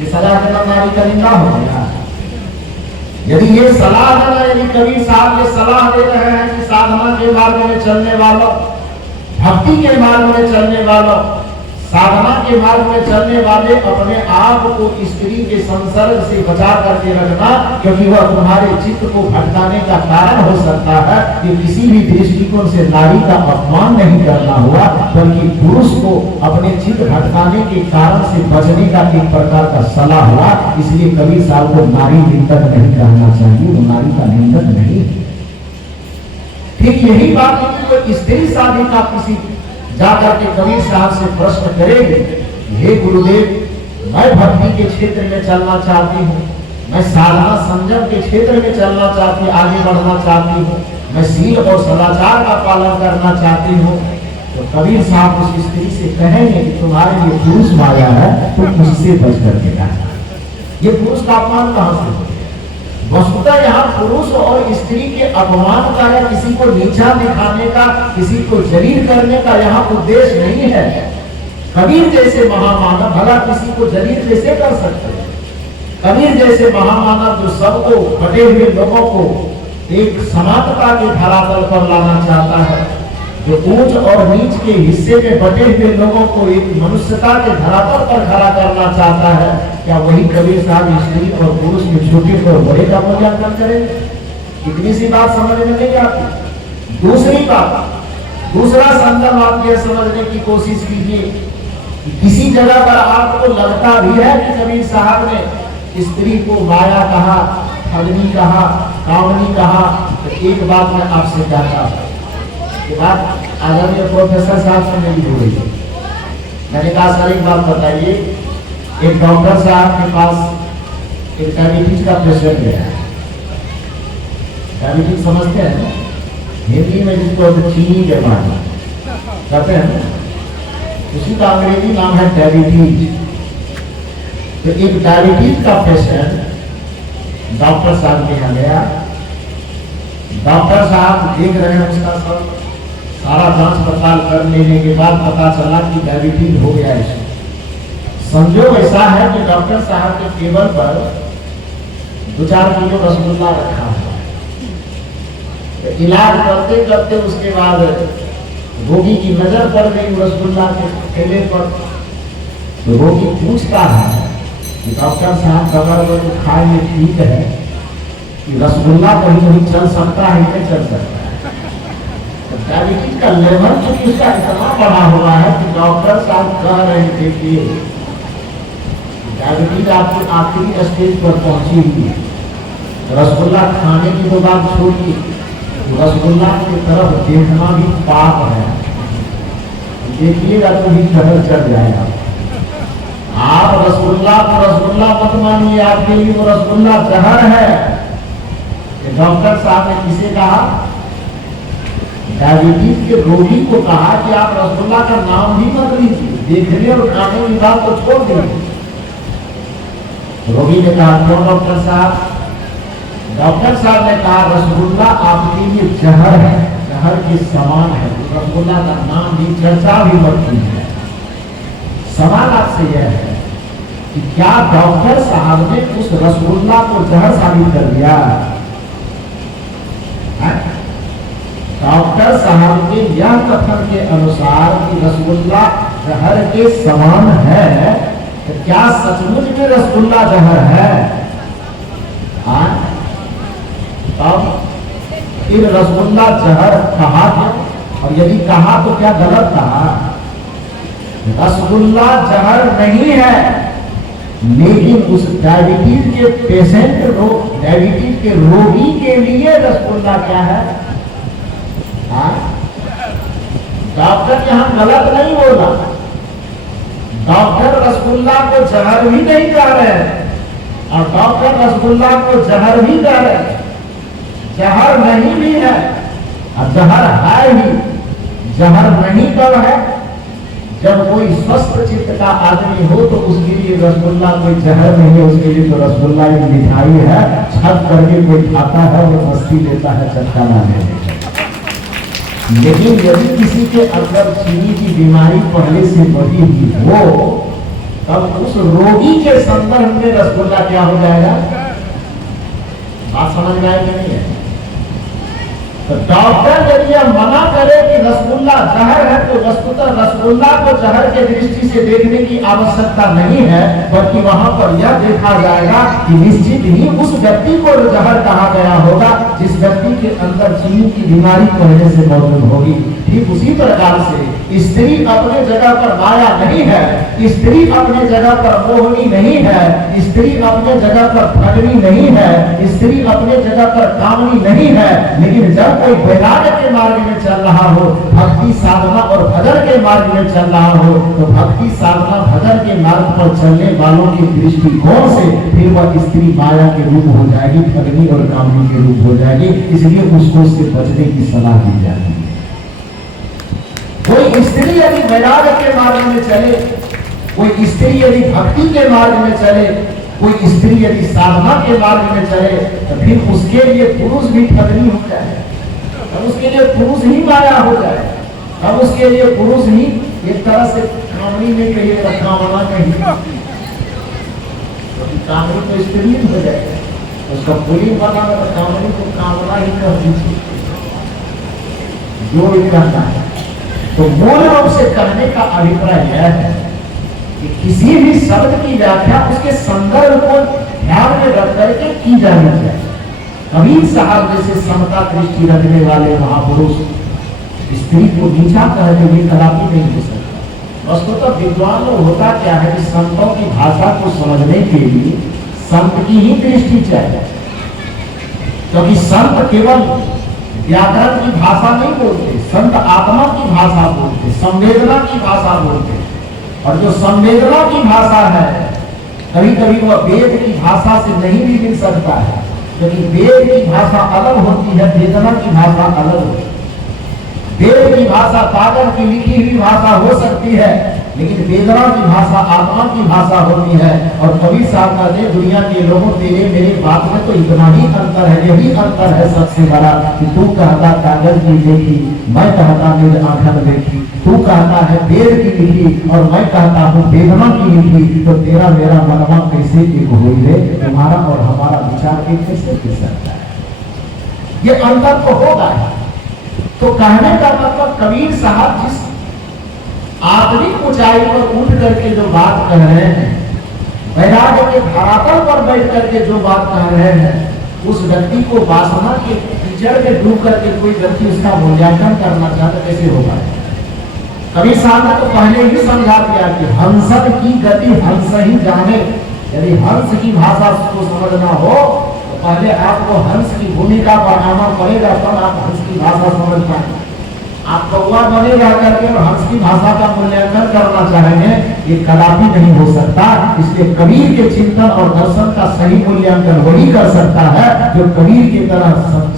ये सलाह देना नारी का निंदा हो गया। यदि ये सलाह देना, यदि कबीर साहब ये सलाह दे रहे हैं कि साधना के मार्ग में चलने वालों, भक्ति के मार्ग में चलने वालों, साधना के मार्ग में चलने वाले अपने आप को स्त्री के संसर्ग से बचा करके रखना, क्योंकि वह तुम्हारे चित्त को भटकाने का कारण हो सकता है। कि किसी भी दृष्टिकोण से नारी का अपमान नहीं करना हुआ, बल्कि पुरुष को अपने चित्त भटकाने के कारण से बचने का एक प्रकार का सलाह हुआ। इसलिए कबीर साहब को नारी निंदक नहीं कहना चाहिए, वो नारी का निंदक नहीं। ठीक यही बात है कि कोई स्त्री शादी का किसी जाकर के कबीर साहब से प्रश्न करेंगे, हे गुरुदेव, मैं भक्ति के क्षेत्र में चलना चाहती हूँ, मैं साधना संयम के क्षेत्र में चलना चाहती, आगे बढ़ना चाहती हूँ, मैं सील और सदाचार का पालन करना चाहती हूँ। तो कबीर साहब उस स्त्री से कहेंगे कि तुम्हारे लिए पुरुष माया है, तुम उससे बच करके रहना। ये पुरुष का अपमान कहां से हो? वस्तुतः यहाँ पुरुष और स्त्री के अपमान का या किसी को नीचा दिखाने का, किसी को जलील करने का यहाँ उद्देश्य नहीं है। कबीर जैसे महामानव भला किसी को जलील कैसे कर सकते हैं? कबीर जैसे महामानव जो सबको, बटे हुए लोगों को एक समानता के धरातल पर लाना चाहता है, जो ऊंच और नीच के हिस्से में बटे हुए लोगों को एक मनुष्यता के धरातल पर खड़ा करना चाहता है, क्या वही कबीर साहब स्त्री और पुरुष में छोटे और बड़े का मूल्यांकन करेंगे? इतनी सी बात समझ में नहीं आती। दूसरी बात, दूसरा संदर्भ आप यह समझने की कोशिश कीजिए कि किसी जगह पर आपको लगता भी है कि कबीर साहब ने स्त्री को माया कहा, ठगनी कहा, कामनी कहा, तो एक बात मैं आपसे कहता हूं, बात आदरणीय प्रोफेसर साहब से मेरी हो रही है। मैंने कहा सर एक बात बताइए, एक डॉक्टर साहब के पास एक डायबिटीज का पेशेंट गया है। डायबिटीज समझते हैं हिंदी में जिसको चीनी बीमारी कहते हैं, उसी का अंग्रेजी नाम है डायबिटीज। तो एक डायबिटीज का पेशेंट डॉक्टर साहब के यहाँ गया। डॉक्टर साहब देख रहे हैं उसका सब सारा जांच पड़ताल कर लेने के बाद पता चला कि डायबिटीज हो गया है। संजोग ऐसा है कि डॉक्टर साहब के टेबल पर 2-4 किलो रसगुल्ला रखा है। तो इलाज करते करते उसके बाद रोगी की नजर पड़ गई रसगुल्ला के ठेले पर। तो रोगी पूछता है कि डॉक्टर साहब अगर वो खाए में ठीक है कि रसगुल्ला कहीं कहीं चल सकता है, नहीं चल सकता है। डायबिटीज का लेवल चूंकि उसका इतना बढ़ा हुआ है कि डॉक्टर साहब कह रहे थे कि डायबिटीज आपकी आखिरी स्टेज पर पहुंची हुई है। रसगुल्ला खाने की तो बात छोड़िए, रसगुल्ला की तरफ देखना भी पाप है। देखिएगा तो भी खबर चढ़ जाएगा। आप रसगुल्ला को रसगुल्ला मत मानिए, आपके लिए वो रसगुल्ला जहर है। डॉक्टर साहब ने किसे कहा? डायबिटीज के रोगी को कहा कि आप रसगुल्ला का नाम भी मत लीजिए, देखने और खाने की बात को छोड़ दीजिए। रोगी ने कहा क्यों डॉक्टर साहब? डॉक्टर साहब ने कहा रसगुल्ला आपके लिए जहर है, जहर के समान है, रसगुल्ला का नाम भी, चर्चा भी मत कीजिए। सवाल आपसे यह है कि क्या डॉक्टर साहब ने उस रसगुल्ला को जहर साबित कर दिया? डॉक्टर साहब के यह कथन के अनुसार कि रसगुल्ला जहर के समान है, तो क्या सचमुच में रसगुल्ला जहर है? तब फिर रसगुल्ला जहर कहा क्या? और यदि कहा तो क्या गलत कहा? रसगुल्ला जहर नहीं है, लेकिन उस डायबिटीज के पेशेंट डायबिटीज के रोगी के लिए रसगुल्ला क्या है? डॉक्टर यहां गलत नहीं बोला। डॉक्टर रसगुल्ला को जहर भी नहीं कह रहे हैं और डॉक्टर रसगुल्ला को जहर भी कह रहे हैं। जहर नहीं भी है और जहर है ही। जहर नहीं कब है? जब कोई स्वस्थ चित्त का आदमी हो तो उसके लिए रसगुल्ला कोई जहर नहीं है, उसके लिए तो रसगुल्ला एक मिठाई है। छत करके कोई खाता है, वो मस्ती लेता है चटका लाने में। लेकिन यदि किसी के अंदर चीनी की बीमारी पहले से बढ़ी हुई हो, तब उस रोगी के संदर्भ में रसगुल्ला क्या हो जाएगा? बात समझ में आएगी नहीं है? तो डॉक्टर यदि यह मना करे कि रसगुल्ला जहर है, तो वस्तुतः रसगुल्ला को जहर के दृष्टि से देखने की आवश्यकता नहीं है, बल्कि वहां पर यह देखा जाएगा कि निश्चित ही उस व्यक्ति को जहर कहा गया होगा जिस व्यक्ति के अंदर चीनी की बीमारी पहले से मौजूद होगी। ठीक उसी प्रकार से स्त्री अपने जगह पर माया नहीं है, स्त्री अपने जगह पर मोहनी नहीं है, स्त्री अपने जगह पर ठगनी नहीं है, स्त्री अपने जगह पर कामनी नहीं है। लेकिन जब कोई वैराग्य के मार्ग में चल रहा हो, भक्ति साधना और भजन के मार्ग में चल रहा हो, तो भक्ति साधना भजन के मार्ग पर चलने वालों के दृष्टिकोण से फिर वह स्त्री माया के रूप हो जाएगी, ठगनी और कामनी के रूप हो जाएगी। इसलिए उसको उससे बचने की सलाह दी जाती है। कोई स्त्री यदि वैराग्य के मार्ग में चले, कोई स्त्री यदि भक्ति के मार्ग में चले, कोई स्त्री यदि साधना के मार्ग में चले, तो फिर उसके लिए पुरुष भी ठगनी हो जाए, अब उसके लिए पुरुष ही माया हो जाए, अब उसके लिए पुरुष ही एक तरह से कामनी में कहिए, कामना कहिए, तो कामनी तो स्त्री हो जाएगा, उसका पुलिंग बना तो कामनी को कामना ही कर दीजिए, जो भी कहना है। तो मूल रूप से कहने का अभिप्राय यह है कि किसी भी शब्द की व्याख्या उसके संदर्भ को ध्यान में रख करके की जानी चाहिए। कबीर साहब जैसे समता दृष्टि रखने वाले महापुरुष स्त्री को नीचा कहते हुए कदापि नहीं हो सकता। वस्तुतः विद्वान लोग होता क्या है कि संतों की भाषा को समझने के लिए संत की ही दृष्टि चाहिए, क्योंकि संत केवल व्याकरण की भाषा नहीं बोलते, संत आत्मा की भाषा बोलते, संवेदना की भाषा बोलते। और जो संवेदना की भाषा है, कभी कभी वह वेद की भाषा से नहीं भी मिल सकता है, क्योंकि वेद की भाषा अलग होती है, वेदना की भाषा अलग होती है। वेद की भाषा कागज की लिखी हुई भाषा हो सकती है, लेकिन वेदना की भाषा आत्मा की भाषा होती है। और कबीर साहब कहते हैं, दुनिया के लोगों तेरे मेरे बात में तो इतना ही अंतर है, यही अंतर है सबसे बड़ा, कि तू कहता कागज की लिखी, मैं कहता मेरे आंखन देखी, तू कहता है वेद की लिखी और मैं कहता हूँ वेदना की लिखी, तो तेरा मेरा मनवा कैसे एक हो रे, तुम्हारा और हमारा विचार एक कैसे कर सकता है? ये अंतर तो होगा। तो कहने का मतलब कबीर साहब जिस आत्मिक ऊंचाई पर उठ करके जो बात कह रहे हैं, वैराग्य के धरातल पर बैठ करके जो बात कह रहे हैं, उस व्यक्ति को वासना के कीचड़ में डूब करके कोई व्यक्ति उसका मूल्यांकन करना चाहता कैसे होगा? कबीर साहब ने तो पहले ही समझा दिया कि हंसन की गति हंस ही जाने। यदि हंस की भाषा को समझना हो तो पहले आपको हंस की भूमिका बढ़ाना पड़ेगा, तब आप हंस की भाषा समझ पाएंगे। आप कौवा बने रह करके और हंस की भाषा का मूल्यांकन करना चाहेंगे, ये कदापि नहीं हो सकता। इसलिए कबीर के चिंतन और दर्शन का सही मूल्यांकन वही कर सकता है जो कबीर की तरह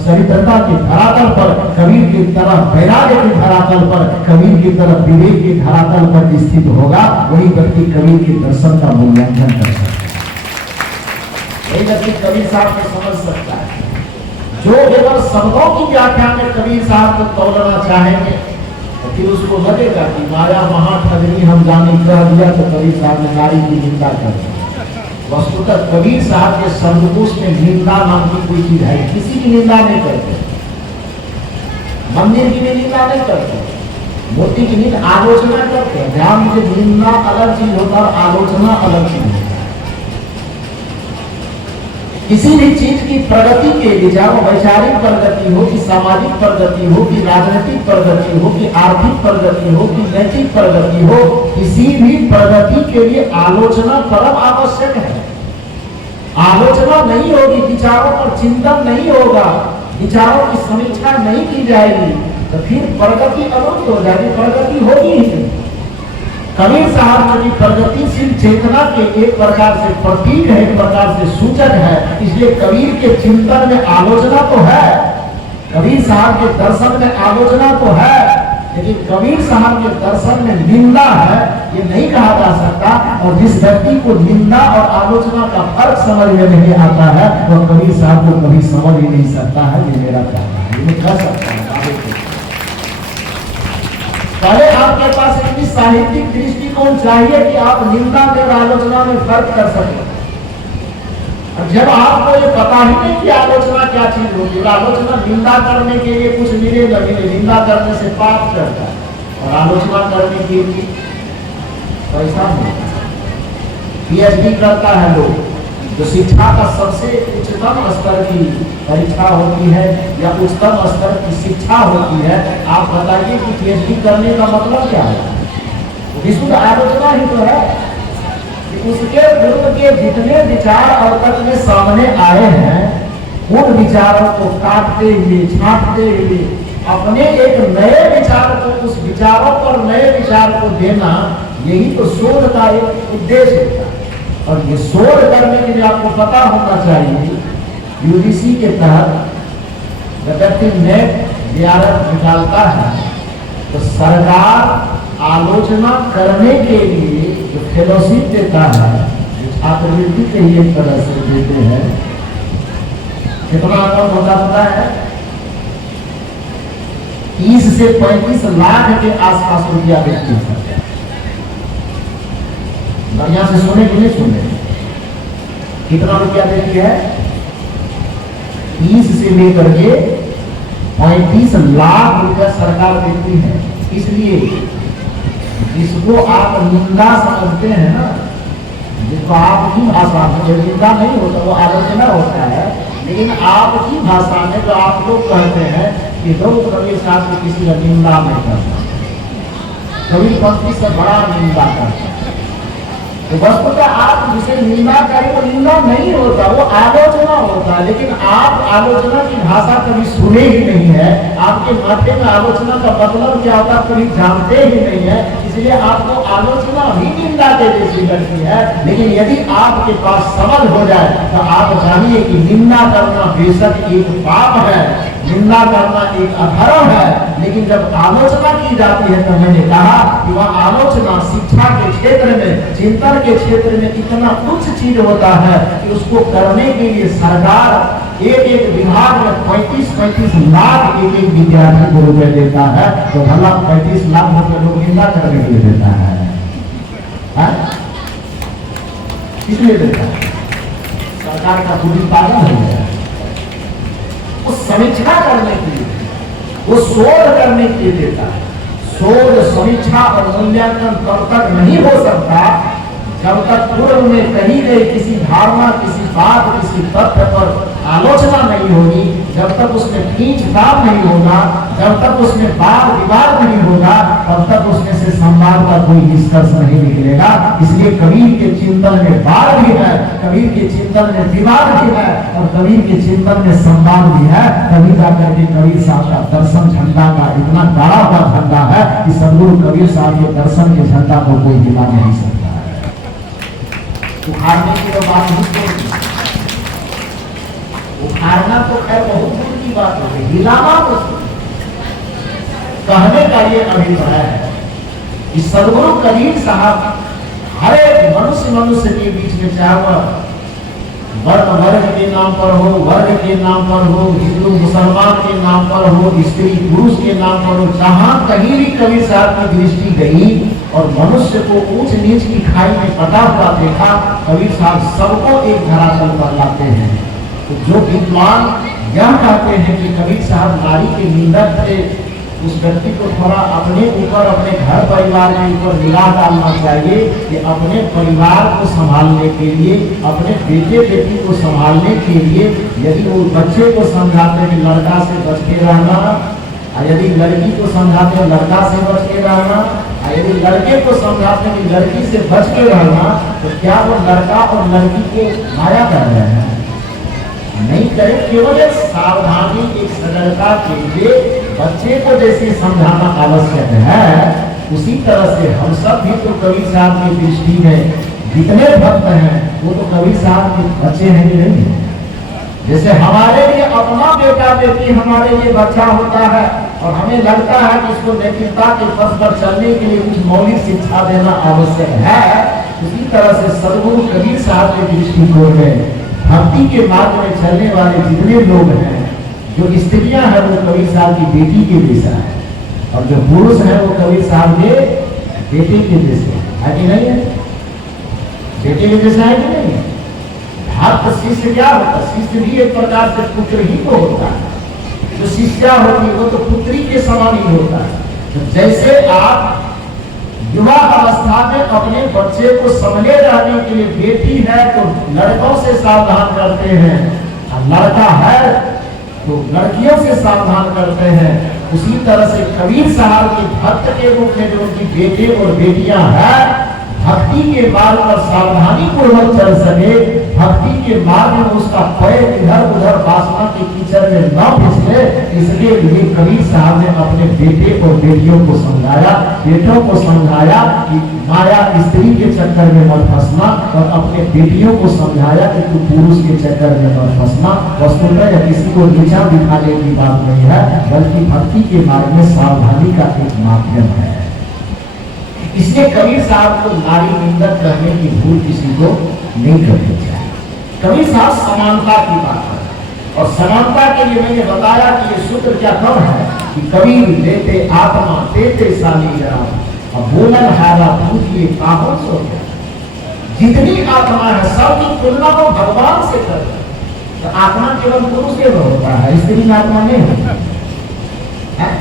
चरित्रता के धरातल पर, कबीर की तरह वैराग्य के धरातल पर, कबीर की तरह विवेक के धरातल पर स्थित होगा। वही व्यक्ति कबीर के दर्शन का मूल्यांकन कर सकता है, वही व्यक्ति कबीर साहब को समझ सकता है। जो केवल शब्दों की व्याख्या में कबीर साहब को तोड़ना चाहेंगे तो फिर उसको लगेगा कि माया महाठगनी हम जाने कह दिया, तो कबीर साहब ने नारी की निंदा कर दी। वस्तुतः कबीर साहब के शब्दकोश में निंदा नाम की कोई चीज है, किसी की निंदा नहीं करते, मंदिर की भी निंदा नहीं करते, मूर्ति की निंदा आलोचना करते हैं। ध्यान से निंदा अलग चीज होता है और आलोचना अलग चीज होता है। किसी भी चीज की प्रगति के लिए, चाहे वो वैचारिक प्रगति हो, कि सामाजिक प्रगति हो, कि राजनीतिक प्रगति हो, कि आर्थिक प्रगति हो, कि नैतिक प्रगति हो, किसी भी प्रगति के लिए आलोचना परम आवश्यक है। आलोचना नहीं होगी, विचारों पर चिंतन नहीं होगा, विचारों की समीक्षा नहीं की जाएगी, तो फिर प्रगति अवरुद्ध हो जाएगी, प्रगति होगी ही नहीं। कबीर साहब की प्रगतिशील चेतना के एक प्रकार से प्रतीक है, एक प्रकार से सूचक है। इसलिए कबीर के चिंतन में आलोचना तो है, कबीर साहब के दर्शन में आलोचना तो है, लेकिन कबीर साहब के दर्शन में निंदा है ये नहीं कहा जा सकता। और जिस व्यक्ति को निंदा और आलोचना का फर्क समझ में नहीं आता है, वह कबीर साहब को कभी समझ ही नहीं सकता है। ये मेरा कहना है, ये कह सकता है। पहले आपके पास इतनी साहित्यिक दृष्टिकोण चाहिए कि आप निंदा में और आलोचना में फर्क कर सकें। और जब आपको ये पता ही नहीं कि आलोचना क्या चीज होगी, और आलोचना निंदा करने के लिए कुछ मिले लगे, निंदा करने से पाप चढ़ता है और आलोचना करने के लिए पैसा मिलता है। PhD करता है लोग, जो शिक्षा का सबसे उच्चतम स्तर की परीक्षा होती है या उच्चतम स्तर की शिक्षा होती है, आप बताइए कि PhD करने का मतलब क्या है? विशुद्ध आलोचना ही तो है कि उसके विरुद्ध के जितने विचार अब तक में सामने आए हैं उन विचारों को काटते हुए, छांटते हुए अपने एक नए विचार को, उस विचारों पर नए विचार को देना, यही तो शोध का एक उद्देश्य होता है। और ये शोध करने के लिए आपको पता होना चाहिए, UGC के तहत जब व्यक्ति नेट JRF निकालता है तो सरकार आलोचना करने के लिए जो फेलोशिप देता है, जो छात्रवृत्ति के लिए एक तरह से देते हैं, कितना अमाउंट होता पता है? 30 से 35 लाख के आसपास रुपया देती है। बढ़िया से सुने कि नहीं सुने? कितना रुपया देती है? 30 से लेकर के 35 लाख रुपया सरकार देती है। इसलिए जिसको आप निंदा समझते हैं ना, जिसको आपकी भाषा में, जो निंदा नहीं होता वो आलोचना होता है, लेकिन आपकी भाषा में जो आप लोग कहते हैं कि लोग कबीर साहब को किसी का निंदा नहीं करता, कबीर पंक्ति से बड़ा निंदा करता, तो वस्तुतः आप जिसे निंदा करें वो निंदा नहीं होता, वो आलोचना होता है। लेकिन आप आलोचना की भाषा कभी सुने ही नहीं है, आपके माथे में आलोचना का मतलब क्या होता है कभी जानते ही नहीं है, इसलिए आपको आलोचना भी निंदा के जैसी लगती है। लेकिन यदि आपके पास समझ हो जाए तो आप जानिए कि निंदा करना बेशक एक पाप है, निंदा करना एक अधर्म है, लेकिन जब आलोचना की जाती है तो मैंने कहा कि वह आलोचना शिक्षा के क्षेत्र में, चिंतन के क्षेत्र में इतना उच्च चीज होता है कि उसको करने के लिए सरकार एक एक विभाग में 35-35 लाख एक एक विद्यार्थी को रुपए देता है। तो भला 35 लाख रुपए लोग निंदा करने के लिए देता है? किसलिए देता है? सरकार का पूरी पालन हो गया, वो समीक्षा करने के लिए, वो शोध करने के लिए देता है। शोध, समीक्षा और मूल्यांकन तब तक नहीं हो सकता जब तक पूर्व में कही गई किसी धारणा, किसी बात, किसी तथ्य पर आलोचना नहीं होगी, जब तक उसमें खींचतान नहीं होगा, जब तक उसमें वाद विवाद नहीं होगा, तब तक उसमें से संवाद का कोई निष्कर्ष नहीं निकलेगा। इसलिए कबीर के चिंतन में वाद भी है, कबीर के चिंतन में विवाद भी है और कबीर के चिंतन में संवाद भी है। तभी जाकर के कबीर साहब का दर्शन झंडा का इतना गाढ़ा हुआ झंडा है कि सदगुरु कबीर साहब के दर्शन के झंडा को कोई हिला नहीं सकता। उखाड़ने की तो बात नहीं होगी, उखाड़ना तो खैर बहुत दूर की बात हो गई, हिलाना तो कहने का ये अभिप्राय है कि सदगुरु कबीर साहब हर एक मनुष्य के बीच में, चाहे वह वर्ग के नाम पर हो, वर्ग के नाम पर हो, हिंदू मुसलमान के नाम पर हो, स्त्री पुरुष के नाम पर हो, जहां कहीं भी कबीर साहब की दृष्टि गई और मनुष्य को ऊंच नीच की खाई में पटा हुआ देखा, कबीर साहब सबको एक धरातल पर लाते हैं। तो जो विद्वान यह कहते हैं कि कबीर साहब नारी के निंदक थे, उस व्यक्ति को थोड़ा अपने ऊपर, अपने घर परिवार के ऊपर निगाह डालना चाहिए कि अपने परिवार को संभालने के लिए, अपने बेटे बेटी को संभालने के लिए यदि वो बच्चे को समझाते कि लड़का से बच के रहना, यदि लड़की को समझाते लड़का से बच के रहना, यदि लड़के को समझाते कि लड़की से बच के रहना, तो क्या वो लड़का और लड़की को माया कर रहे हैं? नहीं करें। केवल एक सावधानी, एक सजगता के लिए बच्चे को जैसे समझाना आवश्यक है, उसी तरह से हम सब भी तो कबीर साहब की दृष्टि में जितने भक्त हैं वो तो कबीर साहब के बच्चे हैं कि नहीं? जैसे हमारे लिए अपना बेटा बेटी हमारे लिए बच्चा होता है और हमें लगता है कि इसको नैतिकता के पथ पर चलने के लिए कुछ मौलिक शिक्षा देना आवश्यक है, उसी तरह से सदगुरु कबीर साहब के दृष्टिकोण में भक्ति के मार्ग में चलने वाले जितने लोग हैं, जो स्त्रियां हैं वो कबीर साहब की बेटी के जैसा है। और जो पुरुष है वो कबीर साहब के बेटे के जैसे है कि नहीं है? बेटे के जैसा है कि नहीं है? भक्त शिष्य क्या होता है? शिष्य भी एक प्रकार से पुत्र ही को होता है। जो शिष्या होती है वो तो पुत्री के समान ही होता है। तो जैसे आप विवाह अवस्था में अपने बच्चे को संभले रहने के लिए बेटी है तो लड़कों से सावधान करते हैं, और लड़का है तो लड़कियों से सावधान करते हैं। उसी तरह से कबीर साहब के भक्त के रूप में जो उनकी बेटे और बेटियां हैं, भक्ति के मार्ग पर सावधानी पूर्वक चल सके, भक्ति के मार्ग में उसका पैर इधर उधर वासना के कीचड़ में न फिसले, इसलिए लिए कबीर साहब ने अपने बेटे और बेटियों को समझाया, बेटों को समझाया कि माया स्त्री के चक्कर में मत फंसना, और अपने बेटियों को समझाया कि तू पुरुष के चक्कर में मत फंसना। वस्तुतः या किसी को नीचा दिखाने की बात नहीं है, बल्कि भक्ति के मार्ग में सावधानी का एक माध्यम है। इसलिए कबीर साहब को नारी निंदक करने की भूल किसी को नहीं करनी चाहिए। कबीर साहब समानता की बात है, और समानता के लिए मैंने बताया कि ये सूत्र क्या कम है कि कबीर देते आत्मा देते शालीग्राम, और बोलन हारा पूजिए काहन सो गया। जितनी आत्मा है सबकी तुलना को भगवान से कर, तो आत्मा केवल पुरुष के होता है, स्त्री में आत्मा नहीं होता है।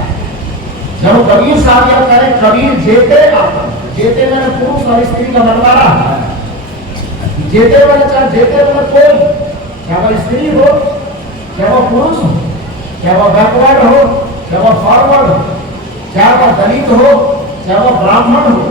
जब कबीर साहब यह करें कबीर जेते आत्मा, जेते मैंने पुरुष और स्त्री का बंटवारा है। जेते वाले चाहे जेते वाले कोई, चाहे वह स्त्री हो, चाहे वह पुरुष हो, चाहे वह बैकवर्ड हो, चाहे वह फॉरवर्ड हो, चाहे वह दलित हो, चाहे वह ब्राह्मण हो,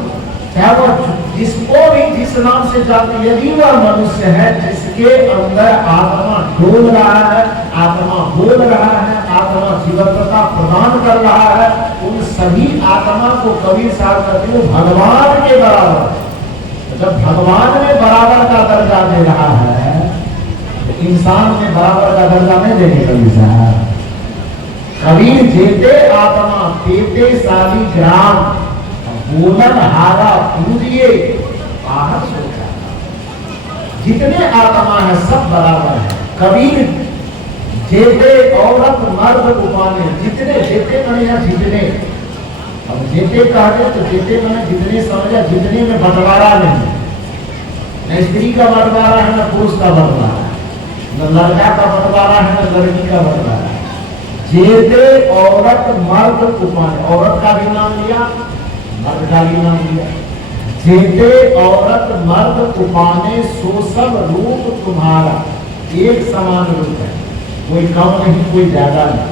चाहे वह जिसको भी जिस नाम से जाते, यदि वह मनुष्य है जिसके अंदर आत्मा डोल रहा है, आत्मा बोल रहा है, आत्मा जीवंतता प्रदान कर रहा है, उन सभी आत्मा को कबीर साहब कहते हैं भगवान के बराबर। जब भगवान में बराबर का दर्जा दे रहा है तो इंसान में बराबर का दर्जा नहीं देने कबीर साहब। कबीर जेते आत्मा तेते शालीग्राम, बोलन हारा पूजिए आहत हो जाता। जितने आत्मा है सब बराबर है। कबीर जेते औरत मर्द उपाने, जितने जेते बने या जितने, अब जेते कहते तो जेते बने जितने समझा, जितने में बंटवारा नहीं, न स्त्री का बंटवारा है न पुरुष का बंटवारा है, न लड़का का बंटवारा है न लड़की का बंटवारा है। जेते औरत मर्द उपाने, औरत का भी नाम लिया, मर्द का भी नाम लिया। जेते औरत मर्द उपाने सो सब रूप तुम्हारा, एक समान रूप है, कोई कम नहीं कोई ज्यादा नहीं।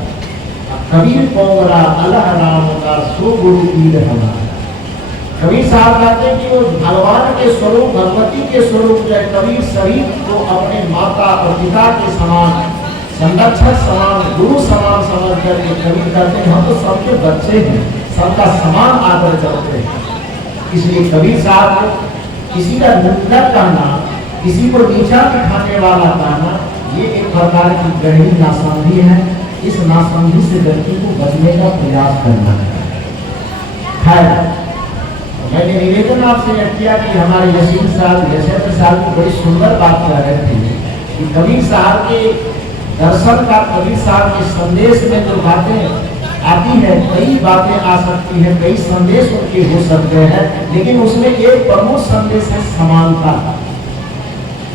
कबीर पौरा अल्लाह राम का सो गुरु पीर हमारा। कबीर साहब कहते हैं कि वो भगवान के स्वरूप भगवती के स्वरूप जो है, कबीर शरीर को अपने माता और पिता के समान, संरक्षक समान, गुरु समान समझ करके कबीर कहते हैं हम तो सबके बच्चे हैं, सबका समान आदर करते हैं। इसलिए कबीर साहब को किसी का निंदक कहना, किसी को नीचा दिखाने वाला कहना, ये एक प्रकार की गहरी नासमझी है। इस नासमझी से व्यक्ति को बचने का प्रयास करना है। मैंने निवेदन आपसे यह किया कि हमारे यशीन साहब यशेंद्र साहब की बड़ी सुंदर बात कह रहे थे कि कबीर साहब के दर्शन का, कबीर साहब के संदेश में जो बातें आती है, कई बातें आ सकती हैं, कई संदेश उनके हो सकते हैं, लेकिन उसमें एक प्रमुख संदेश है समानता,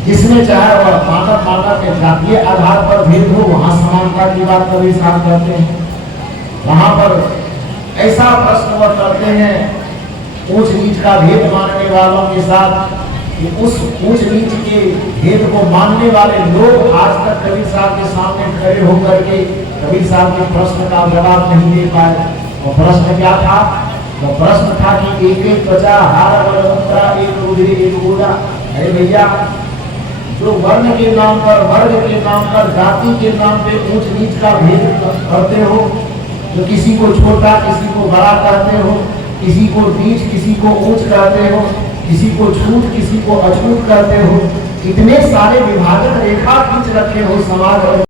जिसमें चाहे वह मानव के जातीय आधार पर भेद हो, वहां समानता की बात कबीर साहब करते हैं। वहां पर ऐसा प्रश्न वह करते हैं ऊंच नीच का भेद मानने वालों के साथ, कि उस ऊंच नीच के भेद को मानने वाले लोग आज तक कबीर साहब के सामने खड़े होकर के कबीर साहब के प्रश्न का जवाब नहीं दे पाए। और प्रश्न क्या था? तो प्रश्न था कि एक एक त्वचा हार वरमुद्रा एक रुधिर एक गोदा। अरे भैया, जो वर्ण के नाम पर, वर्ग के नाम पर, जाति के नाम पे ऊंच नीच का भेद करते हो, जो किसी को छोटा किसी को बड़ा कहते हो, किसी को नीच किसी को ऊंच कहते हो, किसी को छूट किसी को अछूत कहते हो, इतने सारे विभाजन रेखा खींच रखे हो समाज